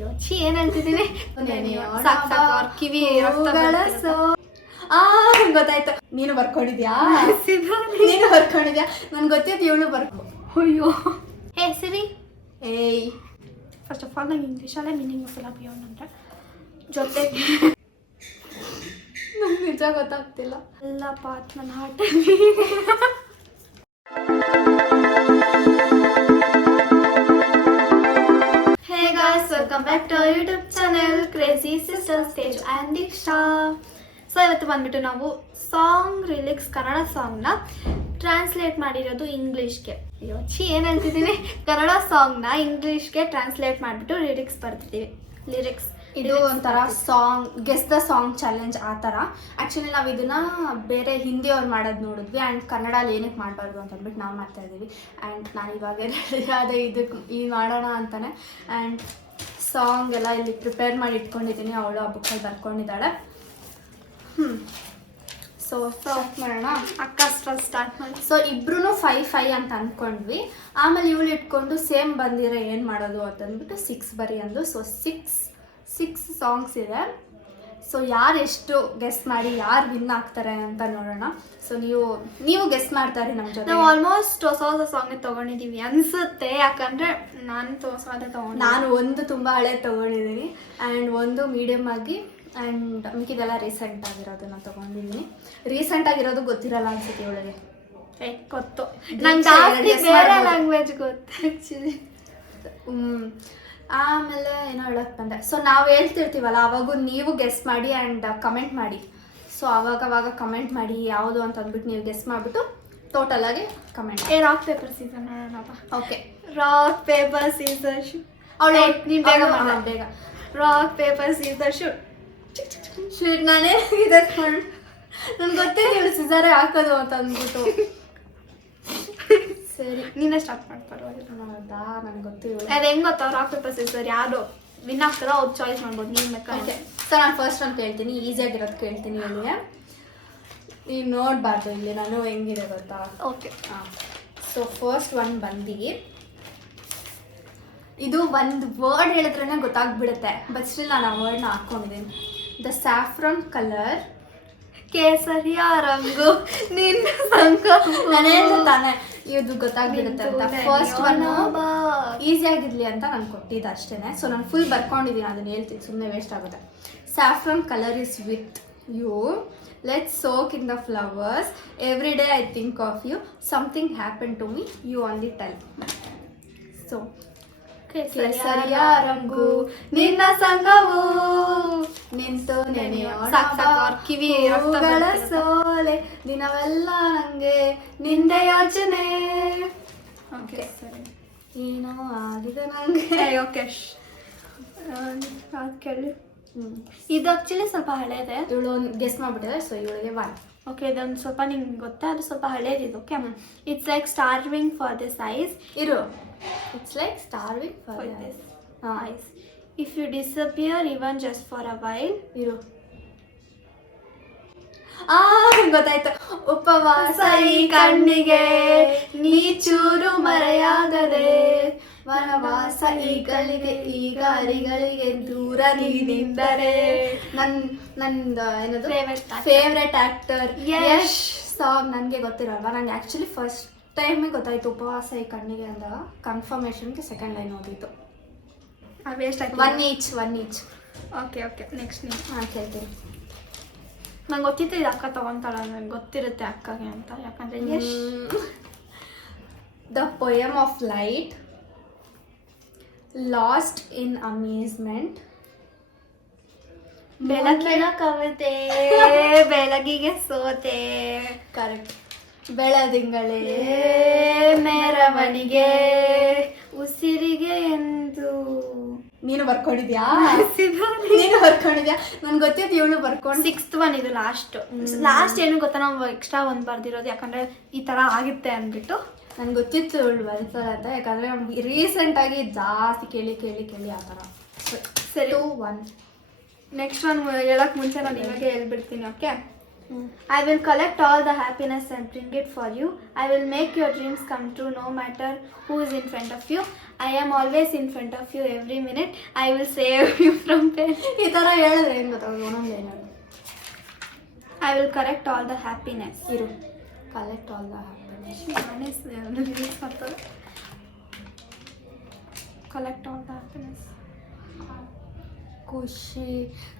ಯೋಚಿ ಏನ್ ಹೇಳ್ತಿದ್ದೀನಿ ಕಿವಿ ಗೊತ್ತಾಯ್ತು. ನೀನು ಬರ್ಕೊಂಡಿದ್ಯಾ? ನೀನು ಬರ್ಕೊಂಡಿದ್ಯಾ? ನನ್ಗೆ ಗೊತ್ತಿತ್ತು ಇವಳು ಬರ್ಕೊ. ಅಯ್ಯೋ ಹೇ ಸಿರಿ. ಏಯ್ ಫಸ್ಟ್ ಆಫ್ ಆಲ್ ನಂಗೆ ಇಂಗ್ಲೀಷಲ್ಲೇ ಮೀನಿಂಗ್ ಗೊತ್ತಿಲ್ಲ ಬಿಯೋನ್ ಅಂದರೆ ಜೊತೆಗೆ ನಂಗೆ ನಿಜ ಗೊತ್ತಾಗ್ತಿಲ್ಲ. ಎಲ್ಲ ಪಾತ್ ನನ್ನ ಹಾಟಲ್ಲಿ. Hey guys, welcome back to our YouTube channel Crazy Sisters Stage and Diksha. So ಇವತ್ತು ಬಂದ್ಬಿಟ್ಟು ನಾವು ಸಾಂಗ್ ರಿಲಿಕ್ಸ್ ಕನ್ನಡ ಸಾಂಗ್ನ ಟ್ರಾನ್ಸ್ಲೇಟ್ ಮಾಡಿರೋದು ಇಂಗ್ಲೀಷ್ಗೆ. ಯೋಚಿ ಏನು ಹೇಳ್ತಿದ್ದೀನಿ, ಕನ್ನಡ ಸಾಂಗ್ನ ಇಂಗ್ಲೀಷ್ಗೆ ಟ್ರಾನ್ಸ್ಲೇಟ್ ಮಾಡಿಬಿಟ್ಟು ಲಿರಿಕ್ಸ್ ಬರ್ತಿದ್ದೀವಿ. ಲಿರಿಕ್ಸ್ ಇದು ಒಂಥರ song guess the song challenge ಆ ಥರ. ಆ್ಯಕ್ಚುಲಿ ನಾವು ಇದನ್ನ ಬೇರೆ ಹಿಂದಿಯವ್ರು ಮಾಡೋದು ನೋಡಿದ್ವಿ ಆ್ಯಂಡ್ ಕನ್ನಡಲ್ಲಿ ಏನಕ್ಕೆ ಮಾಡಬಾರ್ದು ಅಂತ ಅಂದ್ಬಿಟ್ಟು ನಾವು ಮಾಡ್ತಾ ಇದ್ದೀವಿ. ಆ್ಯಂಡ್ ನಾನು ಇವಾಗ ಅದೇ ಇದಕ್ಕೆ ಈ ಮಾಡೋಣ ಅಂತಾನೆ ಆ್ಯಂಡ್ ಸಾಂಗ್ ಎಲ್ಲ ಇಲ್ಲಿ ಪ್ರಿಪೇರ್ ಮಾಡಿ ಇಟ್ಕೊಂಡಿದ್ದೀನಿ. ಅವಳು ಆ ಬುಕ್ಕಲ್ಲಿ ಬರ್ಕೊಂಡಿದ್ದಾಳೆ. ಸೊ ಸ್ಟಾರ್ಟ್ ಮಾಡೋಣ. ಅಕ್ಕ ಸ್ಟಾರ್ಟ್ ಮಾಡಿ. ಸೊ ಇಬ್ರು 5 ಅಂತ ಅಂದ್ಕೊಂಡ್ವಿ. ಆಮೇಲೆ ಇವಳು ಇಟ್ಕೊಂಡು ಸೇಮ್ ಬಂದಿರೋ ಏನು ಮಾಡೋದು ಅಂತಂದ್ಬಿಟ್ಟು 6 ಬರಿ ಅಂದು. ಸೊ 6 ಸಾಂಗ್ಸ್ ಇದೆ. ಸೊ ಯಾರು ಎಷ್ಟು ಗೆಸ್ ಮಾಡಿ ಯಾರು ವಿನ್ ಆಗ್ತಾರೆ ಅಂತ ನೋಡೋಣ. ಸೊ ನೀವು ಗೆಸ್ ಮಾಡ್ತಾರೆ ನಮ್ಮ ಜೊತೆ. ನಾವು ಆಲ್ಮೋಸ್ಟ್ ಹೊಸ ಸಾಂಗ್ ತೊಗೊಂಡಿದ್ದೀವಿ ಅನಿಸುತ್ತೆ, ಯಾಕಂದರೆ ನಾನು ಒಂದು ತುಂಬ ಹಳೆ ತೊಗೊಂಡಿದ್ದೀನಿ ಆ್ಯಂಡ್ ಒಂದು ಮೀಡಿಯಮ್ ಆಗಿ ಆ್ಯಂಡ್ ಮಿಕ್ಕಿದೆಲ್ಲ ರೀಸೆಂಟ್ ಆಗಿರೋದನ್ನ ತೊಗೊಂಡಿದ್ದೀನಿ. ರೀಸೆಂಟ್ ಆಗಿರೋದು ಗೊತ್ತಿರಲ್ಲ ಅನ್ಸುತ್ತೆ ಇವಳಿಗೆ. ಗೊತ್ತು ನಂಗೆ ಬೇರೆ ಲ್ಯಾಂಗ್ವೇಜ್ ಗೊತ್ತು ಆ್ಯಕ್ಚುಲಿ. ಆಮೇಲೆ ಏನೋ ಹೇಳಕ್ಕೆ ಬಂದೆ. ಸೊ ನಾವು ಹೇಳ್ತಿರ್ತೀವಲ್ಲ ಅವಾಗೂ ನೀವು ಗೆಸ್ ಮಾಡಿ ಆ್ಯಂಡ್ ಕಮೆಂಟ್ ಮಾಡಿ. ಸೊ ಅವಾಗ ಕಮೆಂಟ್ ಮಾಡಿ ಯಾವುದು ಅಂತ ಅಂದ್ಬಿಟ್ಟು ನೀವು ಗೆಸ್ ಮಾಡಿಬಿಟ್ಟು ಟೋಟಲ್ ಆಗಿ ಕಮೆಂಟ್. ರಾಕ್ ಪೇಪರ್ ಸೀಸರ್ ನೋಡೋಣಪ್ಪ. Okay, rock paper scissor shoot. ಅವಳು ನೀನು ಬೇಗ rock paper scissor shoot. Shoot ನಾನೇ ಇದೆ. ನನ್ಗೆ ಗೊತ್ತೇ ನೀವು ಸಿಸರೇ ಹಾಕೋದು ಅಂತ ಅಂದ್ಬಿಟ್ಟು. ಸರಿ, ನೀನೇ ಸ್ಟಾರ್ಟ್ ಮಾಡ್ಬಾರ್ದು. ಹೌದಾ, ನನಗೆ ಗೊತ್ತಿಲ್ಲ. ಅದು ಹೆಂಗೆ ಗೊತ್ತಾ, ರಾಕ್ ಪೇಪರ್ ಸೀಸರ್ ಯಾರು ವಿನ್ ಆಗ್ತಾರೋ ಅವ್ರು ಚಾಯ್ಸ್ ಮಾಡ್ಬೋದು. ನೀನು ಬೇಕಾದ್ರೆ. ಸೊ ನಾನು ಫಸ್ಟ್ ಒಂದು ಕೇಳ್ತೀನಿ, ಈಸಿಯಾಗಿರೋದು ಕೇಳ್ತೀನಿ. ಇಲ್ಲಿ ನೀವು ನೋಡಬಾರ್ದು, ಇಲ್ಲಿ ನಾನು ಹೆಂಗಿದೆ ಗೊತ್ತಾ. ಓಕೆ, ಹಾಂ. ಸೊ ಫಸ್ಟ್ ಒಂದು ಬಂದು ಇದು ಒಂದು ವರ್ಡ್ ಹೇಳಿದ್ರೇ ಗೊತ್ತಾಗ್ಬಿಡುತ್ತೆ. ಬಟ್ ಸ್ಟಿಲ್ ನಾನು ಆ ವರ್ಡ್ನ ಹಾಕ್ಕೊಂಡಿದ್ದೀನಿ. ದ ಸ್ಯಾಫ್ರಾನ್ ಕಲರ್, ಕೇಸರಿಯ ರಂಗು ನಿನ್ನ ಸಂಗ. ನಾನೇ ತಾನೆ ಇದು ಗೊತ್ತಾಗ್ಬಿಡುತ್ತೆ ಅಂತ. ಫಸ್ಟ್ ಒನ್ ಈಸಿ ಆಗಿರ್ಲಿ ಅಂತ ನಾನು ಕೊಟ್ಟಿದ್ದೆ ಅಷ್ಟೇ. ಸೊ ನಾನು ಫುಲ್ ಬರ್ಕೊಂಡಿದ್ದೀನಿ, ಅದನ್ನ ಹೇಳ್ತೀನಿ, ಸುಮ್ಮನೆ ವೇಸ್ಟ್ ಆಗುತ್ತೆ. Saffron colour is with you, let's soak in the flowers, every day I think of you, something happen to me, you only tell. So ಕೇಸರಿಯ ರಂಗು ನಿನ್ನ ಸಂಗವು, ನಿಂತು ನೆನೆಯೋಣ ಕಿವಿ ಸೋಲೆ, ದಿನವೆಲ್ಲ ನಂಗೆ ನಿಂದೆ ಯೋಚನೆ. ಓಕೆ, ಸರಿ. ಏನೋ ಆಗಿದೆ ನಂಗೆ. ಓಕೆ, ಕೇಳಿ. ಇದು ಆ್ಯಕ್ಚುಲಿ ಸ್ವಲ್ಪ ಹಳೇದೆ. ಇವಳು ಗೆಸ್ ಮಾಡಿಬಿಟ್ಟಿದೆ. ಸೊ ಇವಳಿಗೆ 1. ಓಕೆ, ಇದೊಂದು ಸ್ವಲ್ಪ ನಿಂಗೆ ಗೊತ್ತಾ, ಅದು ಸ್ವಲ್ಪ ಹಳೇದಿದು. Okay, it's like starving for this eyes. ಇರು, it's like starving for this eyes. If you disappear even just for a while. ಇರು, ಗೊತ್ತಾಯ್ತು. ಉಪವಾಸ ಈ ಕಣ್ಣಿಗೆ ನೀ ಚೂರು ಮರೆಯಾಗದೆ, ವನವಾಸ ಈ ಗಳಿಗೆ ಈಗ ಹರಿಗಳಿಗೆ ದೂರ ನೀನಿಂದರೆ. ನಂದು ಏನದು ಫೇವ್ರೆಟ್ ಆಕ್ಟರ್ ಯಶ್ ಸಾಂಗ್ ನನಗೆ ಗೊತ್ತಿರಲ್ವಾ. ನಂಗೆ ಆ್ಯಕ್ಚುಲಿ ಫಸ್ಟ್ ಟೈಮೇ ಗೊತ್ತಾಯ್ತು ಉಪವಾಸ ಈ ಕಣ್ಣಿಗೆ ಅಂದಾಗ. ಕನ್ಫರ್ಮೇಷನ್ಗೆ ಸೆಕೆಂಡ್ ಲೈನ್ ಓದಿತ್ತು. ವೇಸ್ಟ್ ಆಯ್ತು. One each. ಓಕೆ, ನೆಕ್ಸ್ಟ್ ನೀವು. ಹಾಂ, ಕೇಳ್ತೀನಿ. ನಂಗೆ ಗೊತ್ತಿತ್ತು ಇದು ಅಕ್ಕ ತೊಗೊತಾಳ, ನನಗೆ ಗೊತ್ತಿರುತ್ತೆ ಅಕ್ಕಗೆ ಅಂತ, ಯಾಕಂದರೆ the poem of light, lost in amazement, ಬೆಳಕಿನ ಕವಿತೆ, ಬೆಳಗಿಗೆ ಸೋತೆ. ಕರೆಕ್ಟ್. ಬೆಳದಿಂಗಳೇ ಮೆರವಣಿಗೆ, ಉಸಿರಿಗೆ ಎಂದು. ನೀನು ಬರ್ಕೊಂಡಿದ್ಯಾ? ನನ್ಗೆ ಗೊತ್ತಿತ್ತು ಇವಳು ಬರ್ಕೊಂಡು. 6th ಒನ್ ಇದು ಲಾಸ್ಟ್ ಏನು ಗೊತ್ತಾ, ನಾವು ಎಕ್ಸ್ಟ್ರಾ ಒಂದು ಬರ್ದಿರೋದು, ಯಾಕಂದರೆ ಈ ಥರ ಆಗುತ್ತೆ ಅಂದ್ಬಿಟ್ಟು. ನನ್ಗೆ ಗೊತ್ತಿತ್ತು ಇವಳು ಬರ್ತಾರೆ ಅಂತ, ಯಾಕಂದರೆ ರೀಸೆಂಟಾಗಿ ಜಾಸ್ತಿ ಕೇಳಿ ಆ ಥರ. ಸರಿ, 1. ನೆಕ್ಸ್ಟ್ ಒನ್ ಹೇಳೋಕ್ಕೆ ಮುಂಚೆ ನಾನು ಇವಾಗೆ ಹೇಳ್ಬಿಡ್ತೀನಿ. Okay, I will collect all the happiness and bring it for you. I will make your dreams come true no matter who is in front of you. I am always in front of you every minute. I will save you from pain. ಈ ಥರ ಹೇಳಿದ್ರೆ ಏನು ಗೊತ್ತಾಗೋದು ಒಂದೊಂದು ಏನಾದ್ರು. I will correct all the happiness. ಇರು collect all the happiness. ನಾನೇ release ಮಾಡ್ತಾರೆ. Collect all the happiness.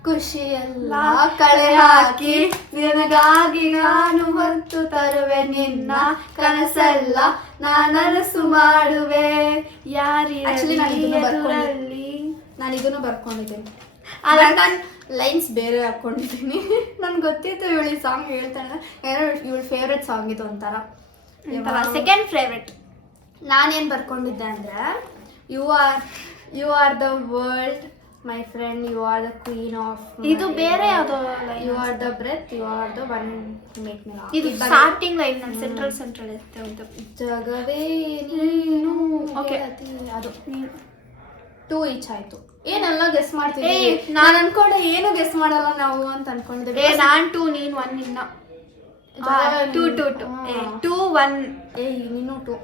ಖುಷಿ ಎಲ್ಲ ಕಳೆ ಹಾಕಿ ನಿನಗಾಗಿ ನಾನು ಹೊತ್ತು ತರುವೆ ನಿನ್ನ ಕನಸೆಲ್ಲ ನಾನರಸು ಮಾಡುವೆ. ನಾನು ಇದನ್ನು ಬರ್ಕೊಂಡಿದ್ದೀನಿ. ನಾನು ಲೈನ್ಸ್ ಬೇರೆ ಹಾಕೊಂಡಿದ್ದೀನಿ. ನನ್ಗೆ ಗೊತ್ತಿತ್ತು ಇವಳು ಈ ಸಾಂಗ್ ಹೇಳ್ತಾಳೆ, ಏನೋ ಇವಳು ಫೇವ್ರೆಟ್ ಸಾಂಗ್ ಇದು ಒಂಥರ. Second favourite. ನಾನೇನು ಬರ್ಕೊಂಡಿದ್ದೆ ಅಂದರೆ you are the world my friend, you are the queen of. ಇದು ಬೇರೆ ಯಾವುದೋ. You are the breath, you are the one make me. ಇದು ಸ್ಟಾರ್ಟಿಂಗ್ ಲೈನ್. ನಾನು ಸೆಂಟ್ರಲ್ ಇರುತ್ತೆ ಒಂದು. ಜಗವೇ ನೀನು. ಓಕೆ, ಅದು 2 ಈಚ್ ಆಯ್ತು. ಏನೆಲ್ಲ ಗೆಸ್ ಮಾಡ್ತಿದ್ದೀವಿ. ನಾನು ಅನ್ಕೊಂಡೆ ಏನು ಗೆಸ್ ಮಾಡಲ್ಲ ನಾವು ಅಂತ ಅನ್ಕೊಂಡಿದ್ದೆ. ನಾನು 2, ನೀನು 1. ಇನ್ನ 2 1. ನೀನು 2.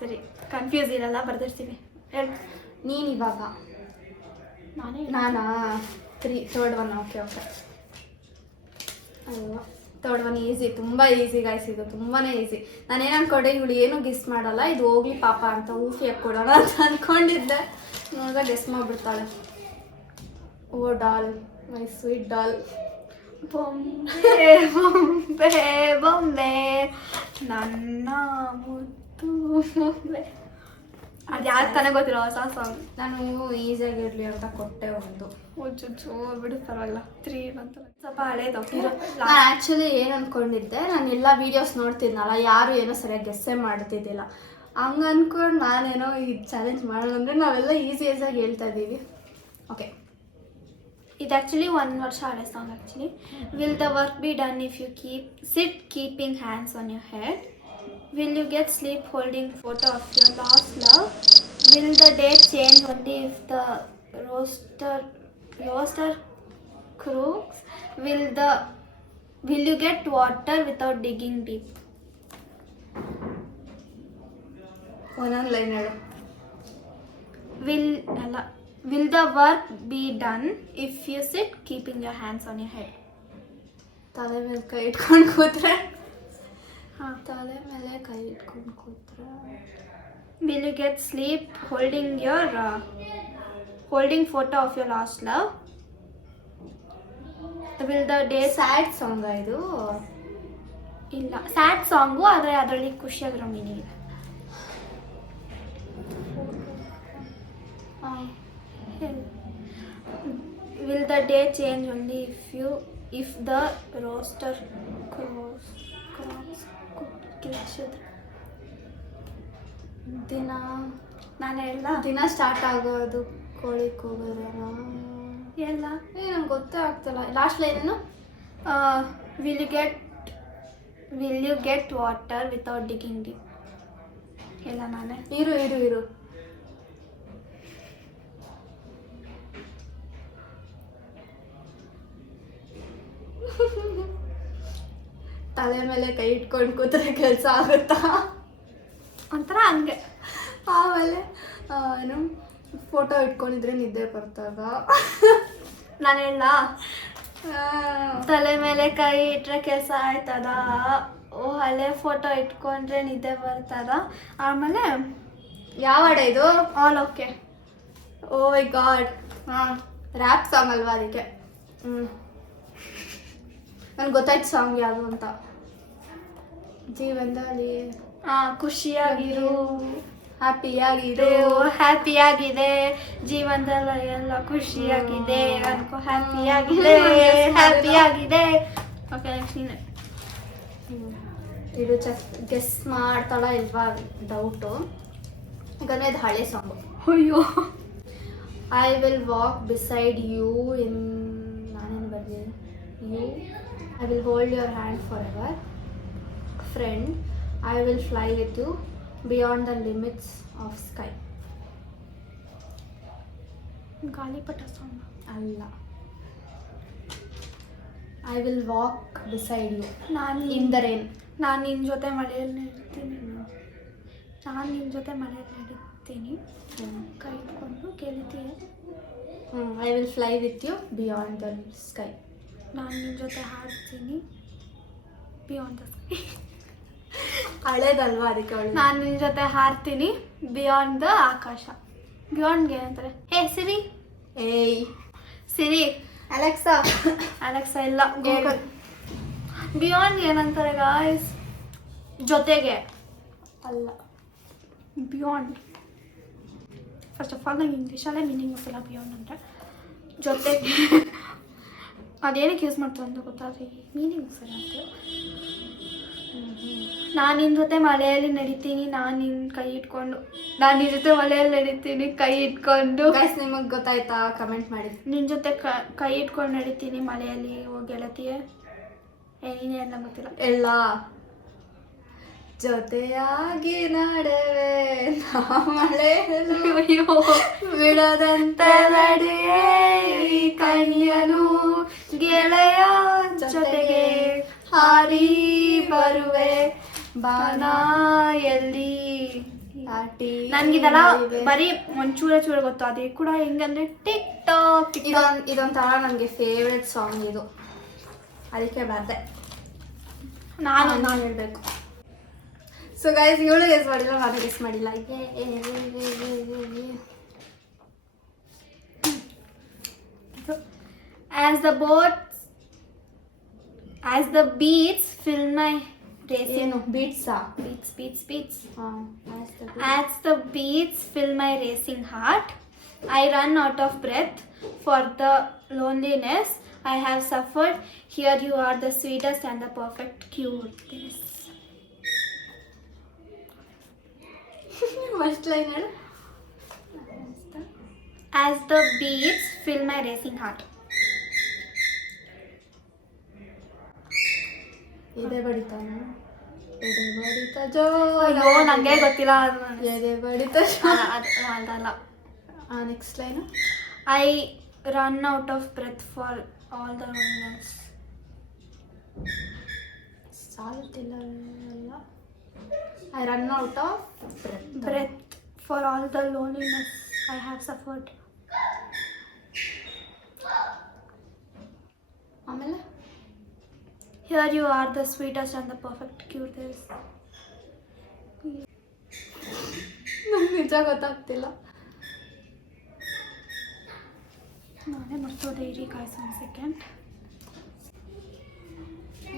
ಸರಿ, ಕನ್ಫ್ಯೂಸ್ ಇರಲ್ಲ, ಬರ್ದಿರ್ತೀವಿ. ನೀನು ಇವಾಗ ನಾನಾ 3 ಥರ್ಡ್ ಒನ್. ಓಕೆ ಅಲ್ವಾ, ಥರ್ಡ್ ಒನ್ ಈಸಿ, ತುಂಬ ಈಸಿ ಗಾಯ್ಸ್. ಇದು ತುಂಬಾ ಈಸಿ. ನಾನೇನು ಅನ್ಕೊಂಡೆ ಇವಳು ಏನು ಗೆಸ್ ಮಾಡಲ್ಲ, ಇದು ಹೋಗ್ಲಿ ಪಾಪ ಅಂತ ಊಫಿಯಾಗಿ ಕೊಡೋಣ ಅಂತ ಅನ್ಕೊಂಡಿದ್ದೆ. ನೋಡಿದ್ರೆ ಗೆಸ್ ಮಾಡಿಬಿಡ್ತಾಳೆ. Oh doll, my sweet doll. ಬೊಂಬೆ ಬೊಂಬೆ ಬೊಂಬೆ ನನ್ನ ಮುದ್ದು ಬೊಂಬೆ. ಅದು ಯಾರು ತಾನೇ ಗೊತ್ತಿರೋ ಹೊಸ ಸಾಂಗ್. ನಾನು ಈಸಿಯಾಗಿರಲಿ ಅಂತ ಕೊಟ್ಟೆ ಒಂದು. ಬಿಡು ಪರವಾಗಿಲ್ಲ. 3 ಬಂತು. ಸ್ವಲ್ಪ ಹಳೇದು. ನಾನು ಆ್ಯಕ್ಚುಲಿ ಏನು ಅಂದ್ಕೊಂಡಿದ್ದೆ, ನಾನು ಎಲ್ಲ ವೀಡಿಯೋಸ್ ನೋಡ್ತಿದ್ನಲ್ಲ, ಯಾರು ಏನೋ ಸರಿಯಾಗಿ ಗೆಸ್ಸೇ ಮಾಡ್ತಿದ್ದಿಲ್ಲ. ಹಂಗೆ ಅಂದ್ಕೊಂಡು ನಾನೇನೋ ಈ ಚಾಲೆಂಜ್ ಮಾಡೋಣ ಅಂದರೆ ನಾವೆಲ್ಲ ಈಸಿಯಾಗಿ ಹೇಳ್ತಾ ಇದ್ದೀವಿ. ಓಕೆ, ಇದು ಆ್ಯಕ್ಚುಲಿ 1 ವರ್ಷ ಹಳೆ song. Actually will the work be done if you sit keeping hands on your head. Will you get sleep holding photo of your lost love? Will the day change only if the roaster crooks? Will you get water without digging deep? ಒಂದೊಂದು line ಹೇಳು. Will the work be done if you sit keeping your hands on your head? ತಲೆ ಮೇಲೆ ಕೈ ಇಟ್ಕೊಂಡು ಕೂತ್ರೆ. ತಲೆ ಮೇಲೆ ಕೈ ಇಟ್ಕೊಂಡು ಕೂತ್ರೆ. Will you get sleep holding photo of your lost love? Will the day sad song ಇದು? ಇಲ್ಲ, ಸ್ಯಾಡ್ ಸಾಂಗು, ಆದರೆ ಅದರಲ್ಲಿ ಖುಷಿಯಾಗಿರೋ ಮೀನಿಂಗ್ ಇದೆ. Will the day change only if the roaster crows? ದಿನ ಸ್ಟಾರ್ಟ್ ಆಗೋದು ಕೋಳಿ ಕೂಗೋದೇನ ಎಲ್ಲ ನಂಗೆ ಗೊತ್ತೇ ಆಗ್ತಿಲ್ಲ. ಲಾಸ್ಟ್ ಲೈನ್ ಏನು? will you get water without digging deep? ಎಲ್ಲ ನಾನೇ. ಇರು ತಲೆ ಮೇಲೆ ಕೈ ಇಟ್ಕೊಂಡು ಕೂತ್ರೆ ಕೆಲಸ ಆಗುತ್ತಾ? ಒಂಥರ ಹಂಗೆ. ಆಮೇಲೆ ಏನು ಫೋಟೋ ಇಟ್ಕೊಂಡಿದ್ರೆ ನಿದ್ದೆ ಬರ್ತಾಗ. ನಾನು ಹೇಳ, ತಲೆ ಮೇಲೆ ಕೈ ಇಟ್ಟರೆ ಕೆಲಸ ಆಯ್ತದ. ಹಳೆ ಫೋಟೋ ಇಟ್ಕೊಂಡ್ರೆ ನಿದ್ದೆ ಬರ್ತದ. ಆಮೇಲೆ ಯಾವ ಹಾಡ ಇದು? All okay. Oh my God. Rap song ಅಲ್ವಾ ಅದಕ್ಕೆ? ನನ್ಗೆ ಗೊತ್ತಾಯ್ತು ಸಾಂಗ್ ಯಾವುದು ಅಂತ. ಜೀವನದಲ್ಲಿ ಖುಷಿಯಾಗಿರು, ಹ್ಯಾಪಿಯಾಗಿದೆ ಜೀವನದಲ್ಲಿ ಎಲ್ಲ ಖುಷಿಯಾಗಿದೆ ಅನ್ಕೋ. ಹ್ಯಾಪಿಯಾಗಿದೆ. ಓಕೆ, ನೆಕ್ಸ್ಟ್ ನೀನು. ಇದು ಗೆಸ್ ಮಾಡ್ತಾಳ ಇಲ್ವಾ ಡೌಟು. ಯಾಕಂದರೆ ಇದು ಹಳೆ ಸಾಂಗು. ಅಯ್ಯೋ. I will walk beside you in. ನಾನೇನು ಬರ್ತೀನಿ? You. I will hold your hand forever. Friend, I will fly with you beyond the limits of sky. Gaalipata song ಅಲ್ಲ. I will walk beside you ನಾನು in the rain. ನಾನು ನಿನ್ನ ಜೊತೆ ಮಳೆಯಲ್ಲಿ ನಡೀತೀನಿ. ನಾನು ನಿನ್ನ ಜೊತೆ ಮಳೆಯಲ್ಲಿ ನಡೀತೀನಿ, ಕೈ ಇಟ್ಕೊಂಡು ಗೆಲ್ತೀಯ. I will fly with you beyond the sky. ನಾನು ನಿನ್ನ ಜೊತೆ ಹಾಡ್ತೀನಿ ಬಿಯಾಂಡ್ ದ ಸ್ಕೈ. ಹಳೇದಲ್ವಾ ಅದಕ್ಕೆ ಅವಳು. ನಾನು ನಿನ್ನ ಜೊತೆ ಹಾಡ್ತೀನಿ ಬಿಯಾಂಡ್ ದ ಆಕಾಶ. ಬಿಯಾಂಡ್ಗೆ ಏನಂತಾರೆ? ಹೇ ಸಿರಿ. ಏಯ್ ಸಿರಿ. ಅಲೆಕ್ಸಾ. ಅಲೆಕ್ಸಾ ಇಲ್ಲ, ಗೂಗಲ್. ಬಿಯಾಂಡ್ ಏನಂತಾರೆ ಗಾಯ್ಸ್? ಜೊತೆಗೆ ಅಲ್ಲ, ಬಿಯಾಂಡ್. ಫಸ್ಟ್ ಆಫ್ ಆಲ್ ನಂಗೆ ಇಂಗ್ಲೀಷಲ್ಲೇ ಮೀನಿಂಗ್ ಗೊತ್ತಿಲ್ಲ ಬಿಯಾಂಡ್ ಅಂದರೆ. ಜೊತೆಗೆ ಅದೇನಕ್ಕೆ ಯೂಸ್ ಮಾಡ್ತಾರೆ ಅಂತ ಗೊತ್ತಾದ್ರೆ ಮೀನಿಂಗ್ ಸರಿ ಅಂತ. ನಾನು ನಿನ್ನ ಜೊತೆ ಮಳೆಯಲ್ಲಿ ನಡೀತೀನಿ, ನಾನು ನಿನ್ನ ಕೈ ಇಟ್ಕೊಂಡು. ನಾನು ನಿನ್ನ ಜೊತೆ ಮಳೆಯಲ್ಲಿ ನಡೀತೀನಿ ಕೈ ಇಟ್ಕೊಂಡು. ಗೈಸ್ ನಿಮಗೆ ಗೊತ್ತಾಯ್ತಾ? ಕಮೆಂಟ್ ಮಾಡಿ. ನಿನ್ನ ಜೊತೆ ಕೈ ಇಟ್ಕೊಂಡು ನಡೀತೀನಿ ಮಳೆಯಲ್ಲಿ. ಹೋಗಿ ಗೆಳತಿಯೇ. ನೀನೇ ಅಂತ ಗೊತ್ತಿಲ್ಲ. ಎಲ್ಲ ಜೊತೆಯಾಗಿ ನಡೆವೆ ಮಳೆಯಲು ಬಿಡದಂತ ನಡೆಯೇ ಈ ಕಣ್ಯನು ಗೆಳೆಯ ಜೊತೆಗೆ ಹಾರಿ ಬರುವೆ ಬಾನ ಎಲ್ಲಿ. ಆಟಿ. ನನ್ಗಿದೆಲ್ಲ ಬರೀ ಒಂಚೂರ ಚೂರ ಗೊತ್ತು. ಅದೇ ಕೂಡ ಹೆಂಗಂದ್ರೆ ಟಿಕ್ ಟಾಕ್. ಇದೊಂಥರ ನನಗೆ ಫೇವ್ರೆಟ್ ಸಾಂಗ್ ಇದು, ಅದಕ್ಕೆ ಬರ್ದೆ ನಾನು ಹೇಳಬೇಕು. ಸೊ ಗೈಸ್ ಇವಳು ಗೆಸ್ ಮಾಡಿಲ್ಲ, ನಾನು ಗೆಸ್ ಮಾಡಿಲ್ಲ. As the beats fill my racing. ಏನು ಬೀಟ್ಸಾ? Beats. ಹಾಂ. As the beats fill my racing heart, I run out of breath for the loneliness I have suffered. Here you are, the sweetest and the perfect cure. This. First line ಹೇಳು. As the beats fill my racing heart. ಎದೆ ಬಡಿತಾನ, ಎದೆ ಬಡಿತ ಜೋ. ಅಯ್ಯೋ ನನಗೆ ಗೊತ್ತಿಲ್ಲ ಅದು. ಎದೆ ಬಡಿತ ಅದಲ್ಲ. Next line. I run out of breath for all the loneliness. ಸಾಲುತ್ತಿಲ್ಲ. I run out of Breath for all the loneliness I have suffered. ಆಮೇಲೆ Here you are, the sweetest and the perfect cure. This. ನಂಗೆ ನಿಜ ಗೊತ್ತಾಗ್ತಿಲ್ಲ. ನಾನೇ ಮರ್ತೋದೆ. ಇರಿ guys ಒಂದು second.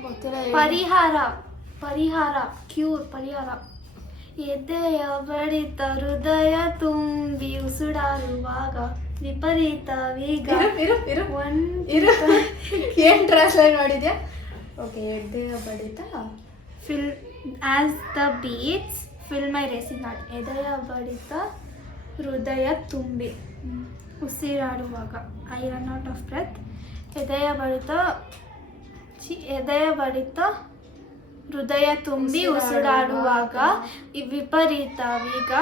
ಗೊತ್ತಿಲ್ಲ. ಪರಿಹಾರ ಕ್ಯೂರ್. ಪರಿಹಾರ. ಎದೆಯ ಬಡಿತ ಹೃದಯ ತುಂಬಿ ಉಸುಡಾಡುವಾಗ ವಿಪರೀತ ವೇಗ. ಇರು ಏನು ಟ್ರಾನ್ಸ್ಲೇಟ್ ಮಾಡಿದ್ಯಾ? ಓಕೆ. ಎದೆಯ ಬಡಿತ fill as the beats fill my racing heart. ಎದೆಯ ಬಡಿತ ಹೃದಯ ತುಂಬಿ ಉಸಿರಾಡುವಾಗ. I run out of breath. ಎದೆಯ ಬಡಿತ ಹೃದಯ ತುಂಬಿ ಉಸಿರಾಡುವಾಗ ವಿಪರೀತ ವೇಗ.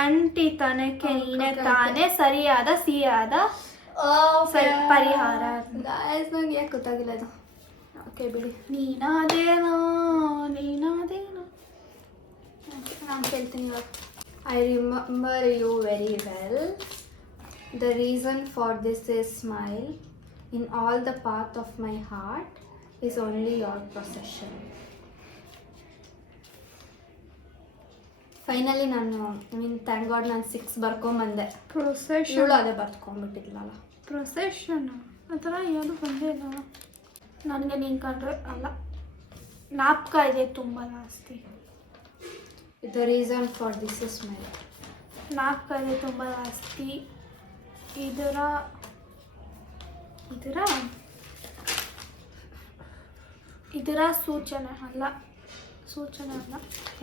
ಒಂಟಿತನಕ್ಕೆ ನೀನೆ ತಾನೇ ಸರಿಯಾದ ಸಿಹಿಯಾದ ಪರಿಹಾರ. ಗಾಯ್ಸ್ ನಂಗೆ ಯಾಕೆ ಗೊತ್ತಾಗಿಲ್ಲ ಇದು. ಓಕೆ ಬಿಡಿ. ನೀನಾದೇನೋ. ನಾನು ಕೇಳ್ತೀನಿ ಇವಾಗ. I remember you very well. The reason for this is smile. In all the path of my heart is only your procession. Finally ನಾನು ಥ್ಯಾಂಕ್ ಗಾಡ್ ನಾನು 6 ಬರ್ಕೊಂಬಂದೆ. ಪ್ರೊಸೆಷನ್. ಇವಳು ಅದೇ ಬರ್ಕೊಂಡ್ಬಿಟ್ಟಿದ್ಲಲ್ಲ. ಪ್ರೊಸೆಷನ್ ಆ ಥರ ಯಾವುದು ಬಂದೇ ಇಲ್ಲ ನನಗೆ. ನೀನು ಕಂಡ್ರೆ ಅಲ್ಲ, ಜ್ಞಾಪಕ ಇದೆ ತುಂಬ ಜಾಸ್ತಿ. The reason for this is smile. ಜ್ಞಾಪಕ ಇದೆ ತುಂಬ ಜಾಸ್ತಿ. ಇದರ ಸೂಚನೆ ಅಲ್ಲ.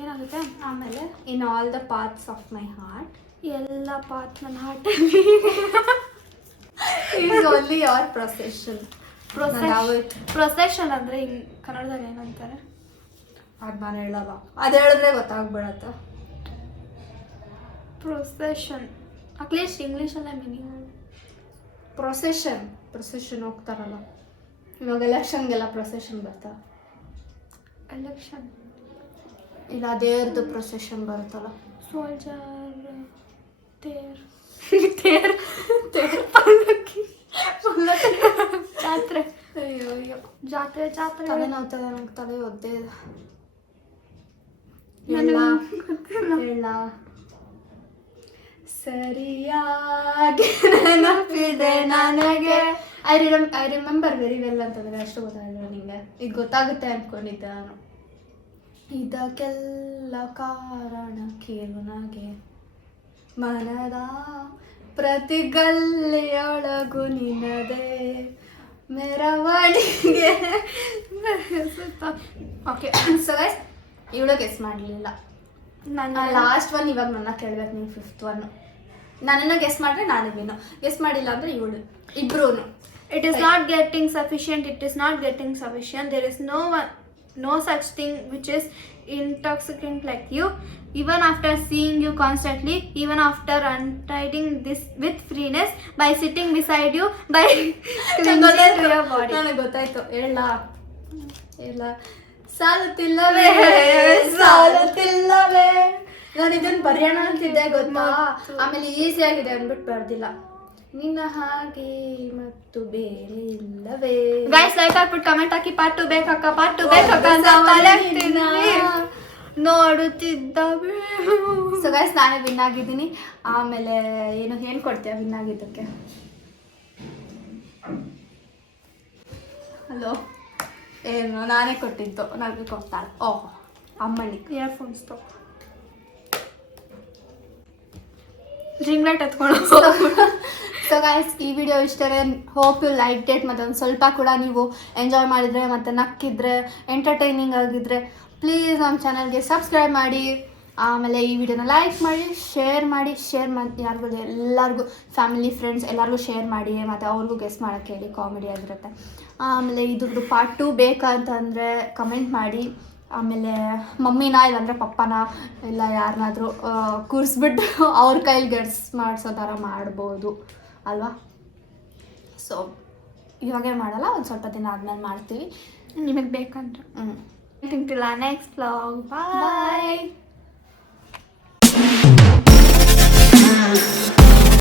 ಏನಾಗುತ್ತೆ ಆಮೇಲೆ in all the parts of my heart. ಎಲ್ಲ ಪಾತ್ ನನ್ನ ಹಾರ್ಟಲ್ಲಿ is only your procession. Procession ಅಂದರೆ ಕನ್ನಡದಲ್ಲಿ ಏನಂತಾರೆ ಅದು ನಾನು ಹೇಳಲ್ಲ. ಅದು ಹೇಳಿದ್ರೆ ಗೊತ್ತಾಗ್ಬಿಡತ್ತ. ಪ್ರೊಸೆಷನ್ ಅಟ್ಲೀಸ್ಟ್ ಇಂಗ್ಲೀಷಲ್ಲೇ ಮೀನಿಂಗ್. ಪ್ರೊಸೆಷನ್ ಹೋಗ್ತಾರಲ್ಲ. ಇವಾಗ ಎಲೆಕ್ಷನ್ಗೆಲ್ಲ ಪ್ರೊಸೆಷನ್ ಬರ್ತಾವ. ಎಲೆಕ್ಷನ್ ಇಲ್ಲ ದೇವ್ರದ್ದು ಪ್ರೊಸೆಷನ್ ಬರುತ್ತಲ್ಲ. ಸೋಲ್ಜರ್, ತೇರ್, ತೇರ್ ಪಲ್ಲಕ್ಕಿ, ಜಾತ್ರೆ. ಅಯ್ಯೋ ಅಯ್ಯೋ ಜಾತ್ರೆ ಜಾತ್ರೆ. ತಲೆ ನೋವ್ತದೆ ನಂಗೆ, ತಲೆ ಒದ್ದೆ ಇದೆ. ಎಲ್ಲ ಸರಿಯಾಗಿ ನೆನಪಿದೆ ನನಗೆ. ಐ ರಿಮೆಂಬರ್ ವೆರಿ ವೆಲ್ ಅಂತಂದ್ರೆ ಅಷ್ಟು ಗೊತ್ತಾಗಿಲ್ಲ ನಿಂಗೆ. ಇದು ಗೊತ್ತಾಗುತ್ತೆ ಅನ್ಕೊಂಡಿದ್ದೆ ನಾನು. ಇದಕ್ಕೆಲ್ಲ ಕಾರಣ ಕಿರುನಗೆ, ಮನದ ಪ್ರತಿ ಗಲ್ಲಿಯೊಳಗು ನಿನ್ನದೇ ಮೆರವಣಿಗೆ. ಓಕೆ ಸೊ ಗೈಸ್, ಇವಳು ಗೆಸ್ ಮಾಡಲಿಲ್ಲ. ನನ್ನ ಲಾಸ್ಟ್ ಒನ್ ಇವಾಗ ನನ್ನ ಕೇಳ್ಬೇಕು ನೀವು. 5th ಒನ್ ನನ್ನನ್ನು ಗೆಸ್ ಮಾಡಿದ್ರೆ ನಾನು ವಿನ್ನು, ಗೆಸ್ ಮಾಡಿಲ್ಲ ಅಂದರೆ ಇವಳು. ಇಬ್ರು it is not getting sufficient, it is not getting sufficient. There is no such thing which is intoxicant like you. Even after seeing you constantly, even after untying this with freeness, by sitting beside you, by clinging to your body. ನನಗೆ ಗೊತ್ತಾಯ್ತು. ಹೇಳ ಸಾಲುತ್ತಿಲ್ಲವೇ ಸಾಲುತ್ತಿಲ್ಲವೇ. ನಾನು ಇದನ್ನು ಬರೆಯೋಣ ಅಂತಿದ್ದೆ ಗೊತ್ತಾ, ಆಮೇಲೆ easy ಆಗಿದೆ ಅಂದ್ಬಿಟ್ಟು ಬರ್ದಿಲ್ಲ. ನಿನ್ನ ಹಾಗೆ ಮತ್ತು ಬೇರೆ ಇಲ್ಲವೇ. ಗೈಸ್ ಲೈಕ್ ಹಾಕ್ಬಿಟ್ಟು ಕಮೆಂಟ್ ಹಾಕಿ ಪಾರ್ಟ್ 2 ಬೇಕಕ್ಕ, ಪಾರ್ಟ್ 2 ಬೇಕಕ್ಕ ಅಂತ ತಲೆ ಹಾಕ್ತಿದ್ದೀನಿ. ನೋಡುತ್ತಿದ್ದವೆ. ಸೊ ಗೈಸ್ ನಾನೇ ವಿನ್ ಆಗಿದ್ದೀನಿ. ಆಮೇಲೆ ಏನು ಕೊಡ್ತೀಯ ವಿನ್ ಆಗಿದ್ದಕ್ಕೆ? ಹಲೋ, ಏನು ನಾನೇ ಕೊಟ್ಟಿದ್ದು, ನನಗೆ ಕೊಡ್ತಾಳೆ. ಓಹ್ ಅಮ್ಮನಿಗೆ ಇಯರ್ಫೋನ್ಸ್ ತಗೋ, ರಿಂಗ್ ಲೈಟ್ ಎತ್ಕೊಂಡು. ಸೊ ಗೈಸ್ ಈ ವಿಡಿಯೋ ಇಷ್ಟೇ. Hope you like it. ಮತ್ತು ಒಂದು ಸ್ವಲ್ಪ ಕೂಡ ನೀವು ಎಂಜಾಯ್ ಮಾಡಿದರೆ ಮತ್ತು ನಕ್ಕಿದ್ರೆ ಎಂಟರ್ಟೈನಿಂಗ್ ಆಗಿದ್ದರೆ ಪ್ಲೀಸ್ ನಮ್ಮ ಚಾನಲ್ಗೆ ಸಬ್ಸ್ಕ್ರೈಬ್ ಮಾಡಿ. ಆಮೇಲೆ ಈ ವಿಡಿಯೋನ ಲೈಕ್ ಮಾಡಿ, ಶೇರ್ ಮಾಡಿ ಎಲ್ಲರಿಗೂ ಫ್ಯಾಮಿಲಿ ಫ್ರೆಂಡ್ಸ್ ಎಲ್ಲರಿಗೂ ಶೇರ್ ಮಾಡಿ. ಮತ್ತು ಅವ್ರಿಗೂ ಗೆಸ್ ಮಾಡೋಕ್ಕೆ ಹೇಳಿ, ಕಾಮಿಡಿ ಆಗಿರುತ್ತೆ. ಆಮೇಲೆ ಇದ್ರದ್ದು ಪಾರ್ಟ್ 2 ಬೇಕಂತಂದರೆ ಕಮೆಂಟ್ ಮಾಡಿ. ಆಮೇಲೆ ಮಮ್ಮಿನ ಇಲ್ಲಾಂದರೆ ಪಪ್ಪನ ಇಲ್ಲ ಯಾರನ್ನಾದರೂ ಕೂರಿಸ್ಬಿಟ್ಟು ಅವ್ರ ಕೈಲಿ ಗೆಸ್ ಮಾಡಿಸೋ ಥರ ಮಾಡ್ಬೋದು ಅಲ್ವಾ? ಸೊ ಇವಾಗೇ ಮಾಡಲ್ಲ, ಒಂದು ಸ್ವಲ್ಪ ದಿನ ಆದ್ಮೇಲೆ ಮಾಡ್ತೀವಿ ನಿಮಗೆ ಬೇಕಂತ. ತಿಂತಿಲ್ಲ ನೆಕ್ಸ್ಟ್ ವ್ಲಾಗ್. ಬಾಯ್.